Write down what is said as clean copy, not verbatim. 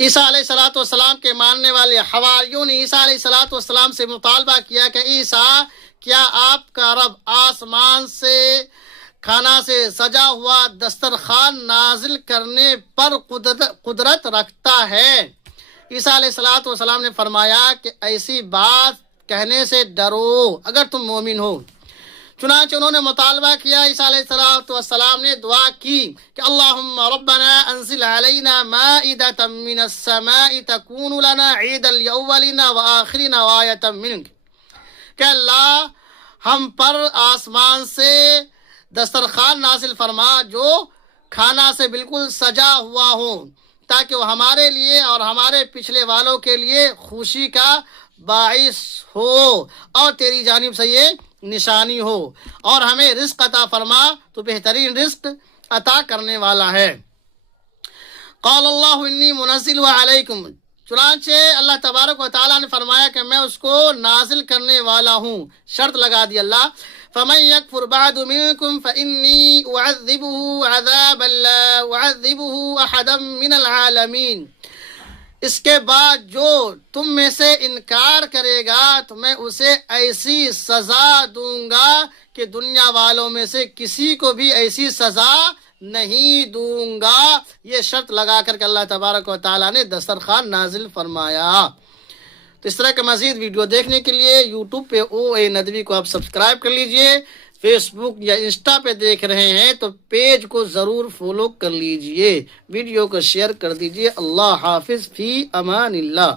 عیسیٰ علیہ الصلوۃ والسلام کے ماننے والے حواریوں نے عیسیٰ علیہ الصلوۃ والسلام سے مطالبہ کیا کہ عیسیٰ، کیا آپ کا رب آسمان سے کھانا سے سجا ہوا دسترخوان نازل کرنے پر قدرت رکھتا ہے؟ عیسیٰ علیہ الصلوۃ والسلام نے فرمایا کہ ایسی بات کہنے سے ڈرو اگر تم مومن ہو۔ چنانچہ انہوں نے مطالبہ کیا، عیسیٰ علیہ الصلوۃ والسلام نے دعا کی کہ اللہم ربنا انزل علینا مائدۃ من السماء تکون لنا عیدا لاولنا وآخرنا وآیۃ منک، کہ اللہ ہم پر آسمان سے دسترخوان نازل فرما جو کھانا سے بالکل سجا ہوا ہو، تاکہ وہ ہمارے لیے اور ہمارے پچھلے والوں کے لیے خوشی کا باعث ہو اور تیری جانب سے یہ نشانی ہو، اور ہمیں رزق عطا فرما، تو بہترین رزق عطا کرنے والا ہے۔ قال اللہ انی منزل علیکم، چنانچہ اللہ تبارک و تعالیٰ نے فرمایا کہ میں اس کو نازل کرنے والا ہوں۔ شرط لگا دی اللہ، فمن یکفر بعد منکم فانی اعذبہ عذابا لا اعذبہ احدا من العالمین، اس کے بعد جو تم میں سے انکار کرے گا تو میں اسے ایسی سزا دوں گا کہ دنیا والوں میں سے کسی کو بھی ایسی سزا نہیں دوں گا۔ یہ شرط لگا کر کے اللہ تبارک و تعالیٰ نے دسترخوان نازل فرمایا۔ تو اس طرح کے مزید ویڈیو دیکھنے کے لیے یوٹیوب پہ OA ندوی کو آپ سبسکرائب کر لیجئے، فیس بک یا انسٹا پہ دیکھ رہے ہیں تو پیج کو ضرور فالو کر لیجئے، ویڈیو کو شیئر کر دیجئے۔ اللہ حافظ، فی امان اللہ۔